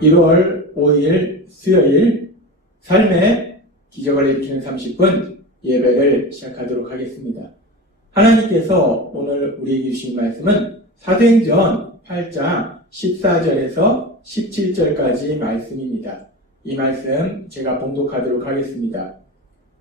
1월 5일 수요일 삶의 기적을 일으키는 30분 예배를 시작하도록 하겠습니다. 하나님께서 오늘 우리에게 주신 말씀은 사도행전 8장 14절에서 17절까지 말씀입니다. 이 말씀 제가 봉독하도록 하겠습니다.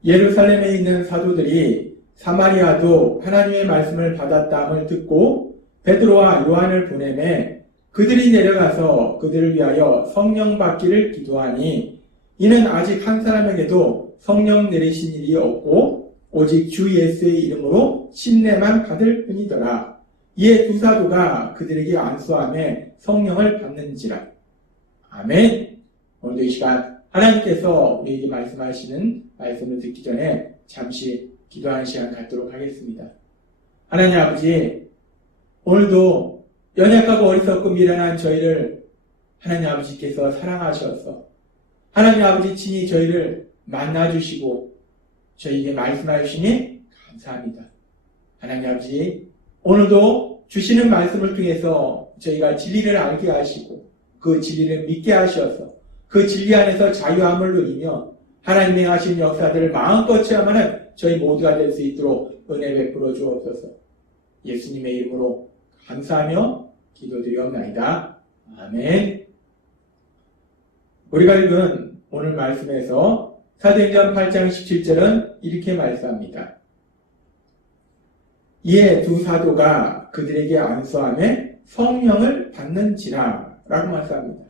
예루살렘에 있는 사도들이 사마리아도 하나님의 말씀을 받았다함을 듣고 베드로와 요한을 보내매 그들이 내려가서 그들을 위하여 성령 받기를 기도하니 이는 아직 한 사람에게도 성령 내리신 일이 없고 오직 주 예수의 이름으로 침례만 받을 뿐이더라. 이에 두 사도가 그들에게 안수하며 성령을 받는지라. 아멘. 오늘도 이 시간 하나님께서 우리에게 말씀하시는 말씀을 듣기 전에 잠시 기도하는 시간 갖도록 하겠습니다. 하나님 아버지, 오늘도 연약하고 어리석고 미련한 저희를 하나님 아버지께서 사랑하셔서 하나님 아버지 친히 저희를 만나주시고 저희에게 말씀하시니 감사합니다. 하나님 아버지, 오늘도 주시는 말씀을 통해서 저희가 진리를 알게 하시고 그 진리를 믿게 하셔서 그 진리 안에서 자유함을 누리며 하나님의 하신 역사들을 마음껏 체험하는 저희 모두가 될 수 있도록 은혜 베풀어 주옵소서. 예수님의 이름으로 감사하며 기도드리옵나이다. 아멘. 우리가 읽은 오늘 말씀에서 사도행전 8장 17절은 이렇게 말씀합니다. 이에 두 사도가 그들에게 안수하며 성령을 받는지라 라고 말씀합니다.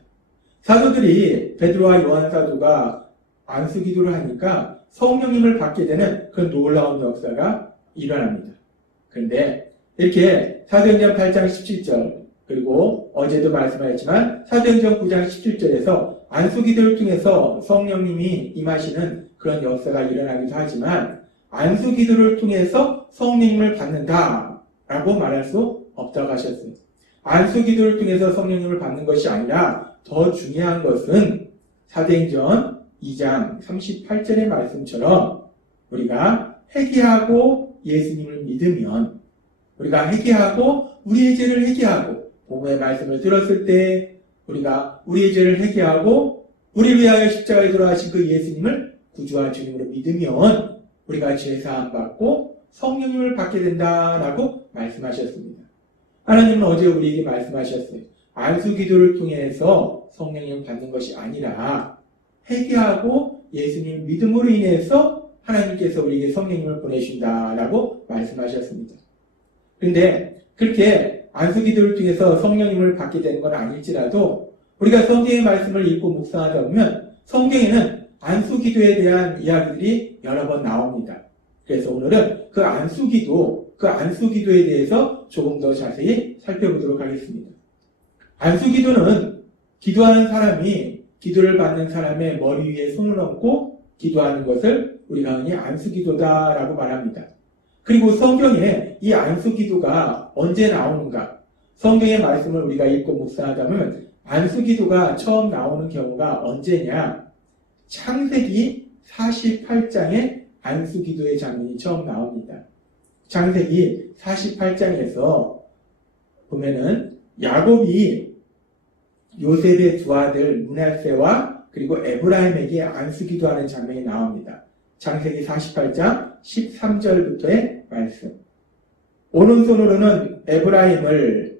사도들이 베드로와 요한 사도가 안수 기도를 하니까 성령님을 받게 되는 그런 놀라운 역사가 일어납니다. 그런데 이렇게 사도행전 8장 17절 그리고 어제도 말씀하셨지만 사도행전 9장 17절에서 안수기도를 통해서 성령님이 임하시는 그런 역사가 일어나기도 하지만 안수기도를 통해서 성령님을 받는다라고 말할 수 없다고 하셨어요. 안수기도를 통해서 성령님을 받는 것이 아니라 더 중요한 것은 사도행전 2장 38절의 말씀처럼 우리가 회개하고 예수님을 믿으면 우리가 회개하고 우리의 죄를 회개하고 복음의 말씀을 들었을 때 우리가 우리의 죄를 회개하고 우리를 위하여 십자가에 돌아가신 그 예수님을 구주와 주님으로 믿으면 우리가 죄 사함 받고 성령님을 받게 된다라고 말씀하셨습니다. 하나님은 어제 우리에게 말씀하셨어요. 안수 기도를 통해서 성령님을 받는 것이 아니라 회개하고 예수님을 믿음으로 인해서 하나님께서 우리에게 성령님을 보내신다라고 말씀하셨습니다. 그런데 그렇게 안수기도를 통해서 성령님을 받게 되는 건 아닐지라도 우리가 성경의 말씀을 읽고 묵상하다 보면 성경에는 안수기도에 대한 이야기들이 여러 번 나옵니다. 그래서 오늘은 그 안수기도에 대해서 조금 더 자세히 살펴보도록 하겠습니다. 안수기도는 기도하는 사람이 기도를 받는 사람의 머리 위에 손을 얹고 기도하는 것을 우리가 흔히 안수기도다라고 말합니다. 그리고 성경에 이 안수기도가 언제 나오는가? 성경의 말씀을 우리가 읽고 묵상하다 보면 안수기도가 처음 나오는 경우가 언제냐? 창세기 48장에 안수기도의 장면이 처음 나옵니다. 창세기 48장에서 보면은 야곱이 요셉의 두 아들 므낫세와 그리고 에브라임에게 안수기도하는 장면이 나옵니다. 창세기 48장 13절부터의 말씀. 오른손으로는 에브라임을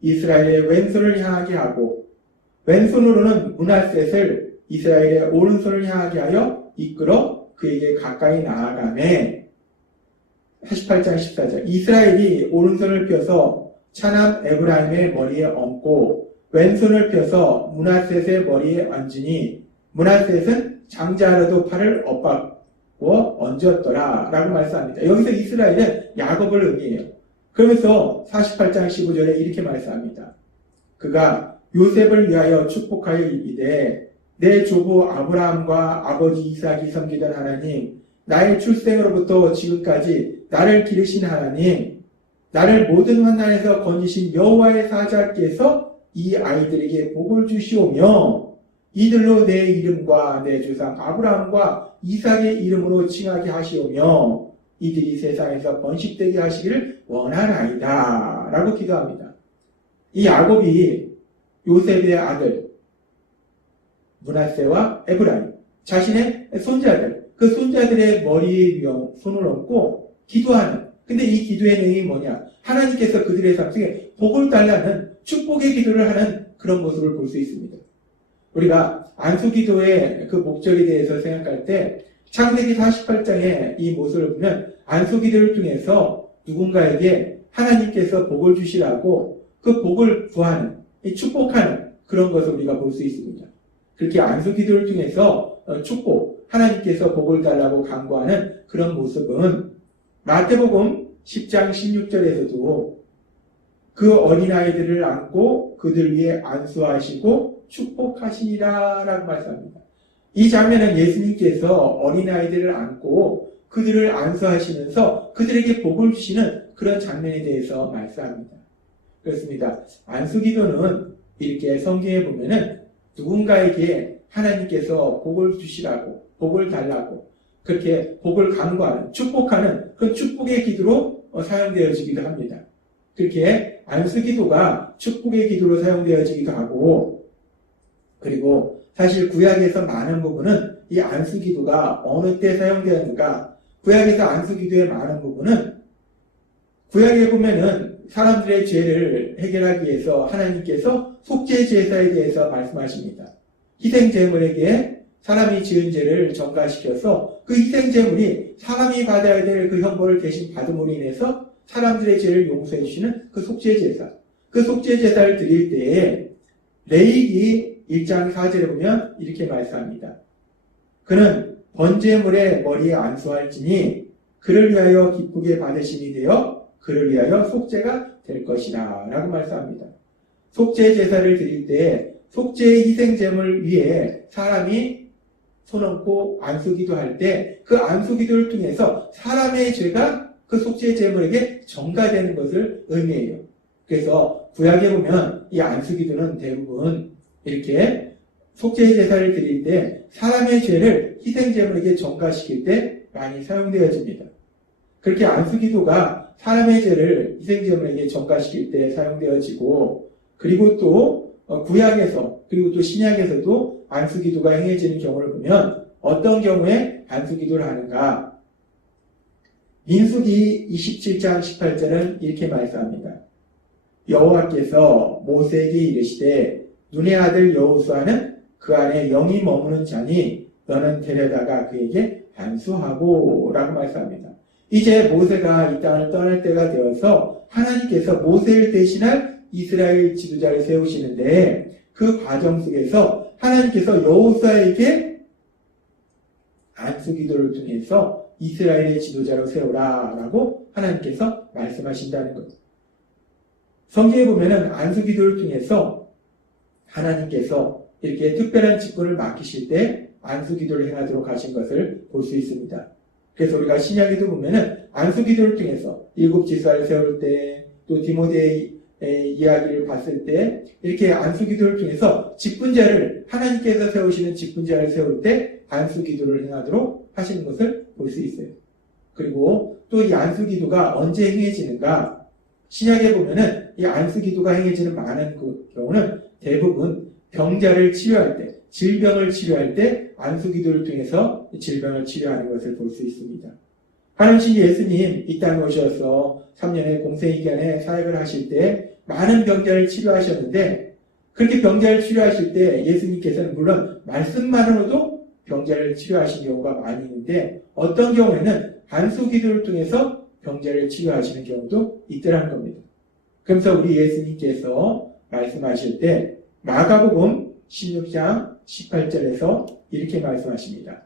이스라엘의 왼손을 향하게 하고 왼손으로는 므낫셋을 이스라엘의 오른손을 향하게 하여 이끌어 그에게 가까이 나아가매 48장 14절 이스라엘이 오른손을 펴서 차남 에브라임의 머리에 얹고 왼손을 펴서 므낫셋의 머리에 얹으니 므낫셋은 장자라도 팔을 엇박고 얹었더라 라고 말씀합니다. 여기서 이스라엘은 야곱을 의미해요. 그러면서 48장 15절에 이렇게 말씀합니다. 그가 요셉을 위하여 축복하여 이르되 내 조부 아브라함과 아버지 이삭이 섬기던 하나님, 나의 출생으로부터 지금까지 나를 기르신 하나님, 나를 모든 환난에서 건지신 여호와의 사자께서 이 아이들에게 복을 주시오며 이들로 내 이름과 내 조상 아브라함과 이삭의 이름으로 칭하게 하시오며 이들이 세상에서 번식되게 하시기를 원하나이다 라고 기도합니다. 이 야곱이 요셉의 아들 므낫세와 에브라임, 자신의 손자들, 그 손자들의 머리에 손을 얹고 기도하는. 근데 이 기도의 내용이 뭐냐? 하나님께서 그들의 삶 속에 복을 달라는 축복의 기도를 하는 그런 모습을 볼 수 있습니다. 우리가 안수기도의 그 목적에 대해서 생각할 때 창세기 48장의 이 모습을 보면 안수기도를 통해서 누군가에게 하나님께서 복을 주시라고 그 복을 구하는, 축복하는 그런 것을 우리가 볼 수 있습니다. 그렇게 안수기도를 통해서 축복, 하나님께서 복을 달라고 간구하는 그런 모습은 마태복음 10장 16절에서도 그 어린아이들을 안고 그들 위에 안수하시고 축복하시니라 라고 말씀합니다. 이 장면은 예수님께서 어린아이들을 안고 그들을 안수하시면서 그들에게 복을 주시는 그런 장면에 대해서 말씀합니다. 그렇습니다. 안수기도는 이렇게 성경에 보면은 누군가에게 하나님께서 복을 주시라고, 복을 달라고, 그렇게 복을 간구하는, 축복하는 그런 축복의 기도로 사용되어지기도 합니다. 그렇게 안수기도가 축복의 기도로 사용되어지기도 하고, 그리고 사실 구약에서 많은 부분은 이 안수기도가 어느 때 사용되었는가, 구약에서 안수기도의 많은 부분은 구약에 보면은 사람들의 죄를 해결하기 위해서 하나님께서 속죄 제사에 대해서 말씀하십니다. 희생 제물에게 사람이 지은 죄를 전가시켜서 그 희생 제물이 사람이 받아야 될 그 형벌을 대신 받음으로 인해서 사람들의 죄를 용서해 주시는 그 속죄 제사. 그 속죄 제사를 드릴 때에 레위기 1장 4절에 보면 이렇게 말씀합니다. 그는 번제물의 머리에 안수할지니 그를 위하여 기쁘게 받으심이 되어 그를 위하여 속죄가 될 것이라 라고 말씀합니다. 속죄 제사를 드릴 때 속죄의 희생제물 위에 사람이 손 얹고 안수기도 할 때 그 안수기도를 통해서 사람의 죄가 그 속죄 제물에게 전가되는 것을 의미해요. 그래서 구약에 보면 이 안수기도는 대부분 이렇게 속죄 제사를 드릴 때 사람의 죄를 희생제물에게 전가시킬 때 많이 사용되어집니다. 그렇게 안수기도가 사람의 죄를 희생제물에게 전가시킬 때 사용되어지고, 그리고 또 구약에서 그리고 또 신약에서도 안수기도가 행해지는 경우를 보면 어떤 경우에 안수기도를 하는가? 민수기 27장 18절은 이렇게 말씀합니다. 여호와께서 모세에게 이르시되 눈의 아들 여호수아는 그 안에 영이 머무는 자니 너는 데려다가 그에게 안수하고 라고 말씀합니다. 이제 모세가 이 땅을 떠날 때가 되어서 하나님께서 모세를 대신할 이스라엘 지도자를 세우시는데 그 과정 속에서 하나님께서 여호수아에게 안수기도를 통해서 이스라엘의 지도자로 세우라 라고 하나님께서 말씀하신다는 것. 성경에 보면은 안수기도를 통해서 하나님께서 이렇게 특별한 직분을 맡기실 때 안수기도를 행하도록 하신 것을 볼 수 있습니다. 그래서 우리가 신약에도 보면은 안수기도를 통해서 일곱 지사를 세울 때, 또 디모데의 이야기를 봤을 때 이렇게 안수기도를 통해서 직분자를, 하나님께서 세우시는 직분자를 세울 때 안수기도를 행하도록 하시는 것을 볼 수 있어요. 그리고 또 이 안수기도가 언제 행해지는가? 신약에 보면은 이 안수기도가 행해지는 많은 그 경우는 대부분 병자를 치료할 때, 질병을 치료할 때 안수기도를 통해서 질병을 치료하는 것을 볼 수 있습니다. 하나님 예수님 이 땅에 오셔서 3년의 공생기간에 사역을 하실 때 많은 병자를 치료하셨는데, 그렇게 병자를 치료하실 때 예수님께서는 물론 말씀만으로도 병자를 치료하신 경우가 많이 있는데 어떤 경우에는 안수기도를 통해서 병자를 치료하시는 경우도 있더라는 겁니다. 그래서 우리 예수님께서 말씀하실 때 마가복음 16장 18절에서 이렇게 말씀하십니다.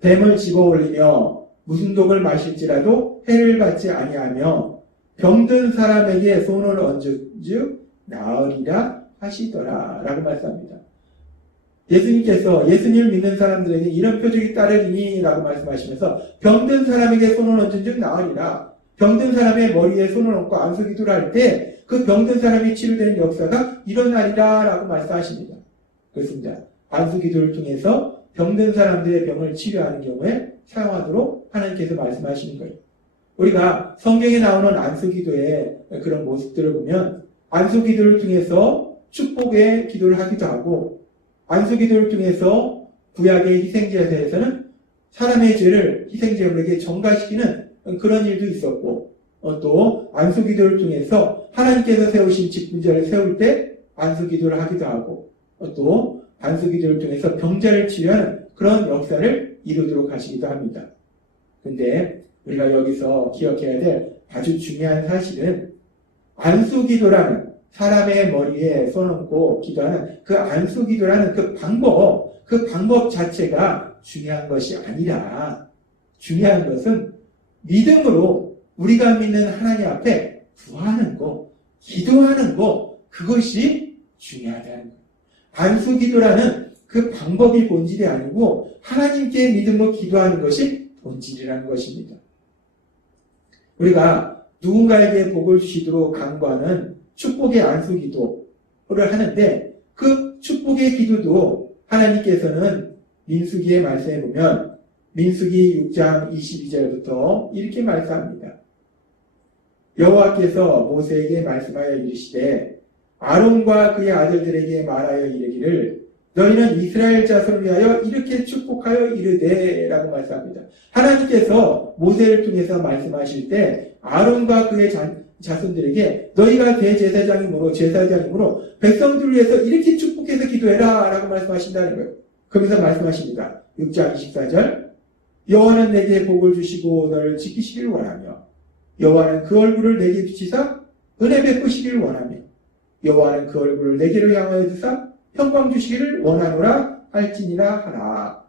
뱀을 집어올리며 무슨 독을 마실지라도 해를 받지 아니하며 병든 사람에게 손을 얹은즉 나으리라 하시더라 라고 말씀합니다. 예수님께서 예수님을 믿는 사람들에게 이런 표적이 따르리니 라고 말씀하시면서 병든 사람에게 손을 얹은즉 나으리라, 병든 사람의 머리에 손을 얹고 안수기도를 할 때 그 병든 사람이 치료되는 역사가 일어나리라 라고 말씀하십니다. 그렇습니다. 안수기도를 통해서 병든 사람들의 병을 치료하는 경우에 사용하도록 하나님께서 말씀하시는 거예요. 우리가 성경에 나오는 안수기도의 그런 모습들을 보면 안수기도를 통해서 축복의 기도를 하기도 하고, 안수기도를 통해서 구약의 희생제사에서는 사람의 죄를 희생제물에게 전가시키는 그런 일도 있었고, 또 안수기도를 통해서 하나님께서 세우신 직분자를 세울 때 안수기도를 하기도 하고, 또 안수기도를 통해서 병자를 치료하는 그런 역사를 이루도록 하시기도 합니다. 근데 우리가 여기서 기억해야 될 아주 중요한 사실은 안수기도라는 사람의 머리에 손얹고 기도하는 그 안수기도라는 그 방법 자체가 중요한 것이 아니라 중요한 것은 믿음으로 우리가 믿는 하나님 앞에 구하는 거, 기도하는 거, 그것이 중요하다는 거예요. 안수기도라는 그 방법이 본질이 아니고 하나님께 믿음으로 기도하는 것이 본질이라는 것입니다. 우리가 누군가에게 복을 주시도록 간구하는 축복의 안수기도를 하는데 그 축복의 기도도 하나님께서는 민수기에 말씀해 보면 민수기 6장 22절부터 이렇게 말씀합니다. 여호와께서 모세에게 말씀하여 이르시되 아론과 그의 아들들에게 말하여 이르기를 너희는 이스라엘 자손을 위하여 이렇게 축복하여 이르되 라고 말씀합니다. 하나님께서 모세를 통해서 말씀하실 때 아론과 그의 자손들에게 너희가 대제사장이므로 제사장이므로 백성들을 위해서 이렇게 축복해서 기도해라 라고 말씀하신다는 거예요. 거기서 말씀하십니다. 6장 24절 여호와는 내게 복을 주시고 너를 지키시길 원하며 여호와는 그 얼굴을 내게 비치사 은혜 베푸시길 원하며 여호와는 그 얼굴을 내게로 향하여 두사 평강 주시기를 원하노라 할지니라 하라.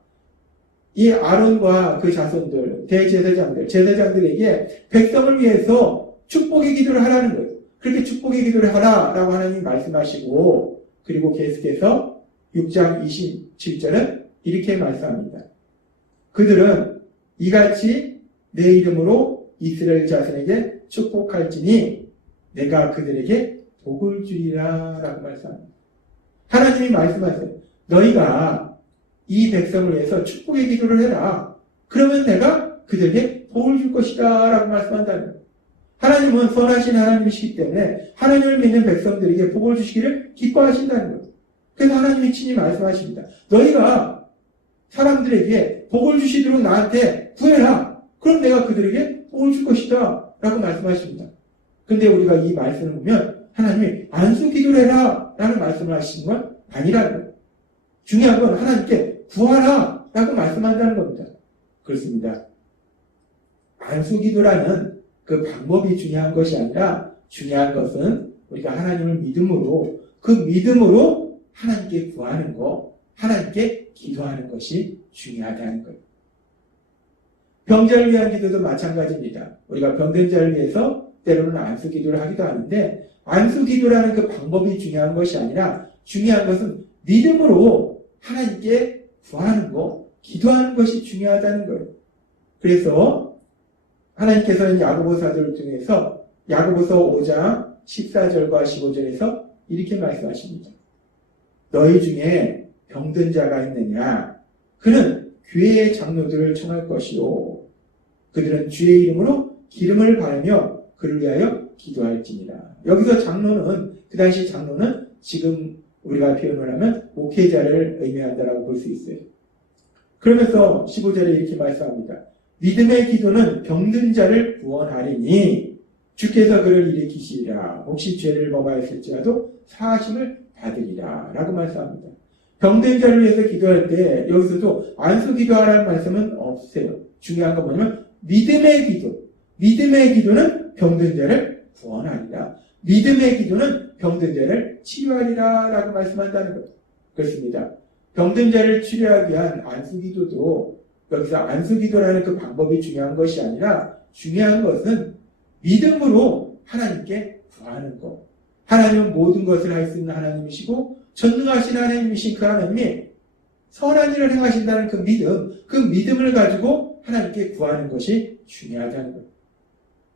이 아론과 그 자손들, 대제사장들, 제사장들에게 백성을 위해서 축복의 기도를 하라는 거예요. 그렇게 축복의 기도를 하라라고 하나님 말씀하시고 그리고 계속해서 6장 27절은 이렇게 말씀합니다. 그들은 이같이 내 이름으로 이스라엘 자손에게 축복할지니 내가 그들에게 복을 주리라 라고 말씀합니다. 하나님이 말씀하세요. 너희가 이 백성을 위해서 축복의 기도를 해라. 그러면 내가 그들에게 복을 줄 것이다 라고 말씀한다는 거예요. 하나님은 선하신 하나님이시기 때문에 하나님을 믿는 백성들에게 복을 주시기를 기뻐하신다는 거예요. 그래서 하나님이 친히 말씀하십니다. 너희가 사람들에게 복을 주시도록 나한테 구해라. 그럼 내가 그들에게 복을 줄 것이다 라고 말씀하십니다. 근데 우리가 이 말씀을 보면 하나님이 안수기도를 해라 라는 말씀을 하시는 건 아니라는 거예요. 중요한 건 하나님께 구하라 라고 말씀한다는 겁니다. 그렇습니다. 안수기도라는 그 방법이 중요한 것이 아니라 중요한 것은 우리가 하나님을 믿음으로 그 믿음으로 하나님께 구하는 거, 하나님께 기도하는 것이 중요하다는 거예요. 병자를 위한 기도도 마찬가지입니다. 우리가 병든 자를 위해서 때로는 안수기도를 하기도 하는데 안수기도라는 그 방법이 중요한 것이 아니라 중요한 것은 믿음으로 하나님께 구하는 거, 기도하는 것이 중요하다는 거예요. 그래서 하나님께서는 야고보 사도를 통해서 야고보서 5장 14절과 15절에서 이렇게 말씀하십니다. 너희 중에 병든 자가 있느냐? 그는 교회의 장로들을 청할 것이요. 그들은 주의 이름으로 기름을 바르며 그를 위하여 기도할지니라. 여기서 장로는 그 당시 장로는 지금 우리가 표현을 하면 목회자를 의미한다라고 볼 수 있어요. 그러면서 15절에 이렇게 말씀합니다. 믿음의 기도는 병든 자를 구원하리니 주께서 그를 일으키시리라. 혹시 죄를 범하였을지라도 사하심을 받으리라 라고 말씀합니다. 병든 자를 위해서 기도할 때 여기서도 안수 기도하라는 말씀은 없어요. 중요한 건 뭐냐면 믿음의 기도. 믿음의 기도는 병든 자를 구원하리라. 믿음의 기도는 병든 자를 치료하리라 라고 말씀한다는 것. 그렇습니다. 병든 자를 치료하기 위한 안수기도도 여기서 안수기도라는 그 방법이 중요한 것이 아니라 중요한 것은 믿음으로 하나님께 구하는 것. 하나님은 모든 것을 할 수 있는 하나님이시고 전능하신 하나님이신 그 하나님이 선한 일을 행하신다는 그 믿음을 가지고 하나님께 구하는 것이 중요하다는 것.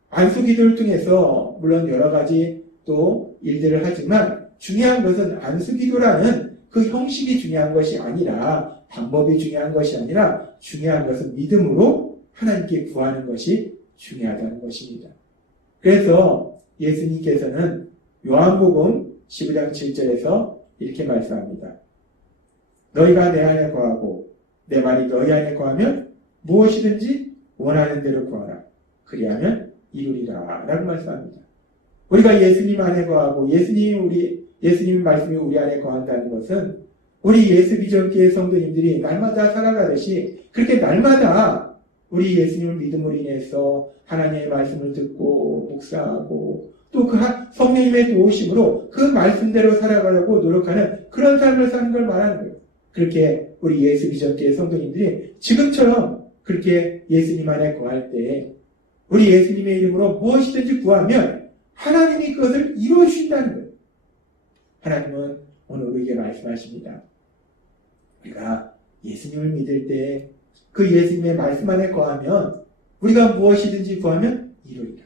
안수기도를 통해서 물론 여러 가지 또 일들을 하지만 중요한 것은 안수기도라는 그 형식이 중요한 것이 아니라 방법이 중요한 것이 아니라 중요한 것은 믿음으로 하나님께 구하는 것이 중요하다는 것입니다. 그래서 예수님께서는 요한복음 15장 7절에서 이렇게 말씀합니다. 너희가 내 안에 거하고 내 말이 너희 안에 거하면 무엇이든지 원하는 대로 구하라. 그리하면 이루리라. 라고 말씀합니다. 우리가 예수님 안에 거하고 예수님 말씀이 우리 안에 거한다는 것은 우리 예수 비전교회 성도님들이 날마다 살아가듯이 그렇게 날마다 우리 예수님을 믿음으로 인해서 하나님의 말씀을 듣고 묵상하고 또 그 성령님의 도우심으로 그 말씀대로 살아가려고 노력하는 그런 삶을 사는 걸 말하는 거예요. 그렇게 우리 예수 비전교회 성도님들이 지금처럼 그렇게 예수님 안에 거할 때 우리 예수님의 이름으로 무엇이든지 구하면 하나님이 그것을 이루어 주신다는 거예요. 하나님은 오늘 우리에게 말씀하십니다. 우리가 예수님을 믿을 때 그 예수님의 말씀 안에 거하면 우리가 무엇이든지 구하면 이루리라.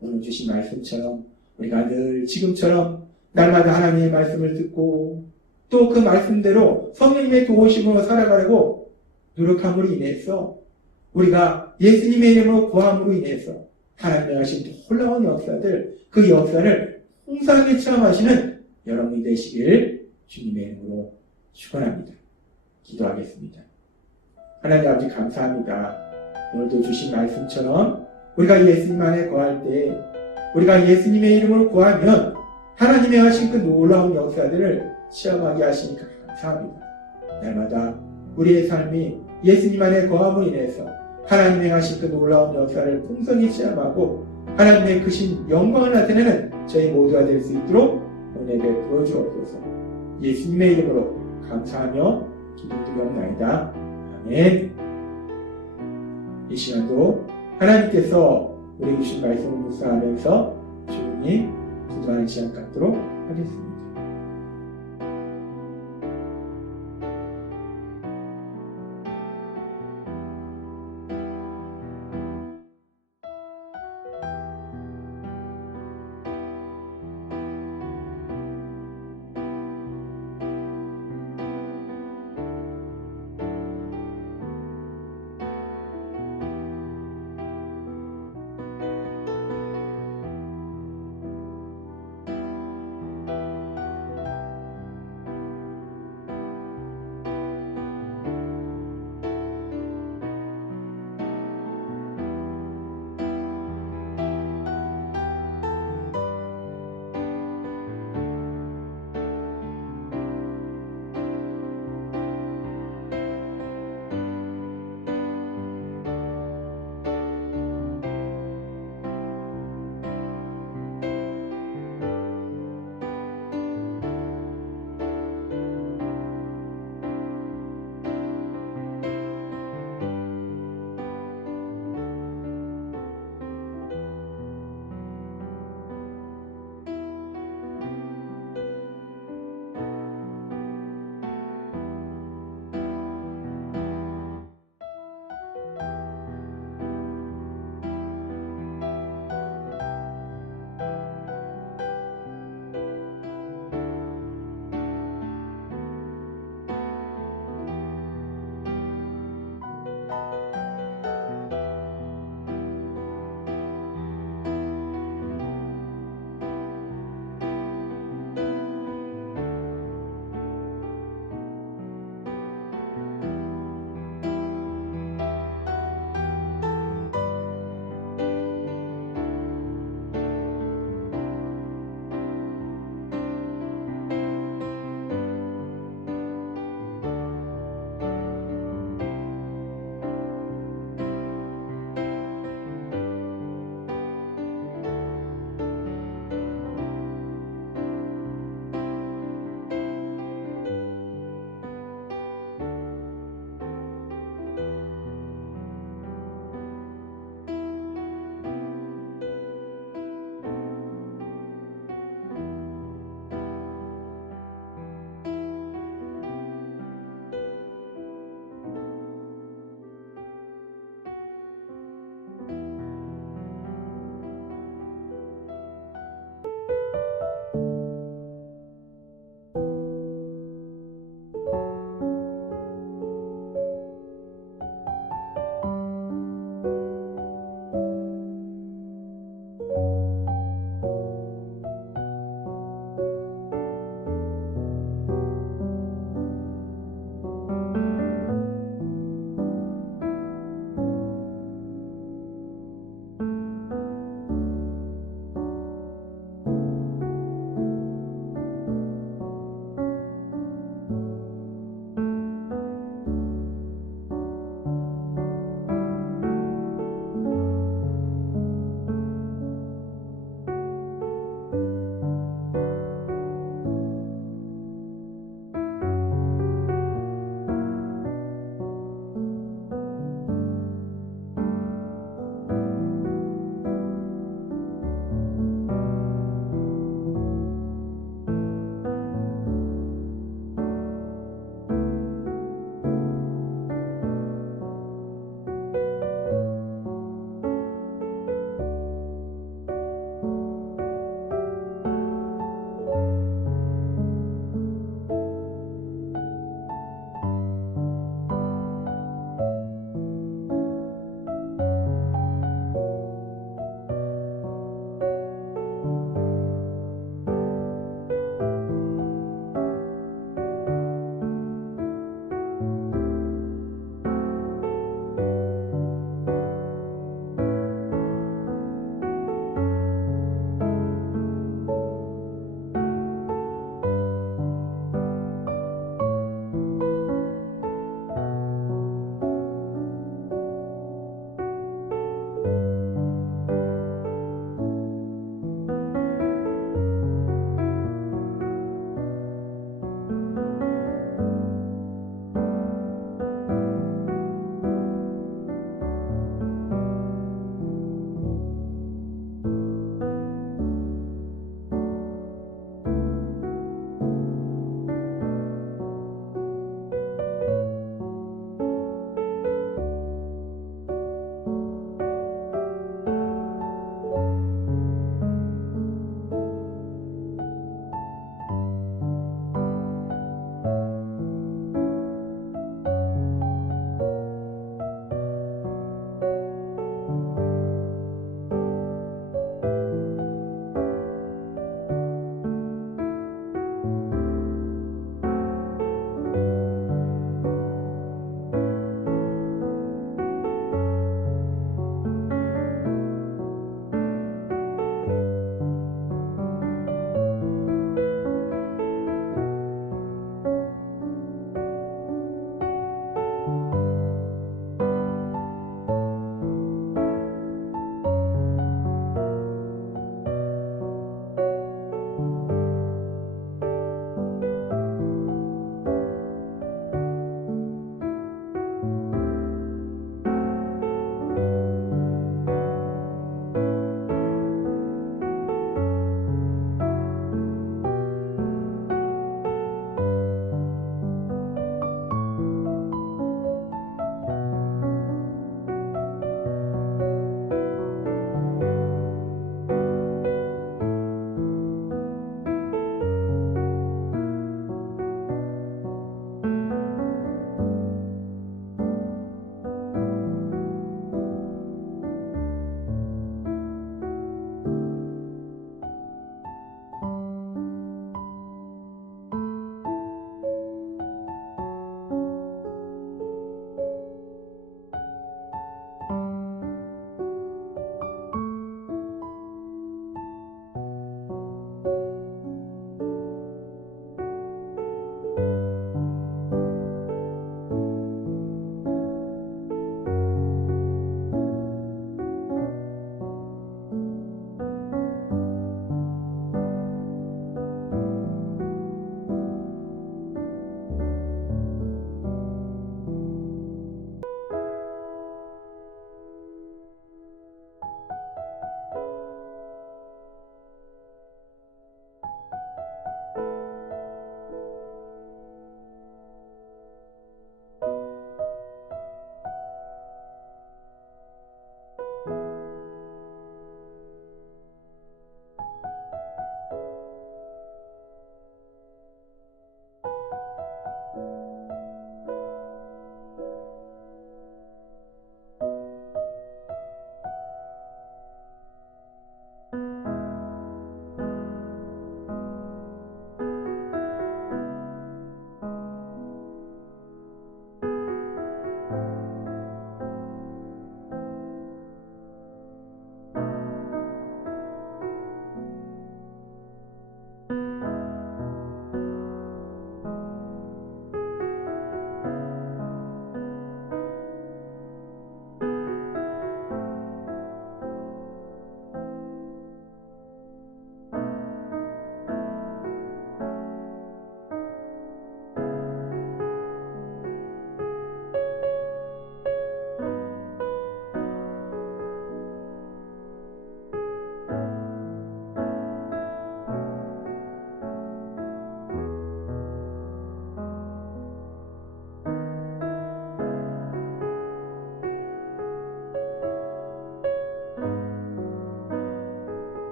오늘 주신 말씀처럼 우리가 늘 지금처럼 날마다 하나님의 말씀을 듣고 또 그 말씀대로 성령님의 도우심으로 살아가려고 노력함으로 인해서 우리가 예수님의 이름으로 구함으로 인해서 하나님의 하신 놀라운 역사들, 그 역사를 풍성하게 체험하시는 여러분이 되시길 주님의 이름으로 축원합니다. 기도하겠습니다. 하나님 아버지 감사합니다. 오늘도 주신 말씀처럼 우리가 예수님 안에 거할 때 우리가 예수님의 이름으로 구하면 하나님의 하신 그 놀라운 역사들을 체험하게 하시니까 감사합니다. 날마다 우리의 삶이 예수님 안에 거함으로 인해서 하나님의 하신 그 놀라운 역사를 풍성히 체험하고 하나님의 크신 영광을 나타내는 저희 모두가 될 수 있도록 은혜 베풀어 주옵소서. 예수님의 이름으로 감사하며 기도드리옵나이다. 아멘. 이 시간도 하나님께서 우리 주신 말씀을 묵상하면서 조용히 기도하는 시간 갖도록 하겠습니다.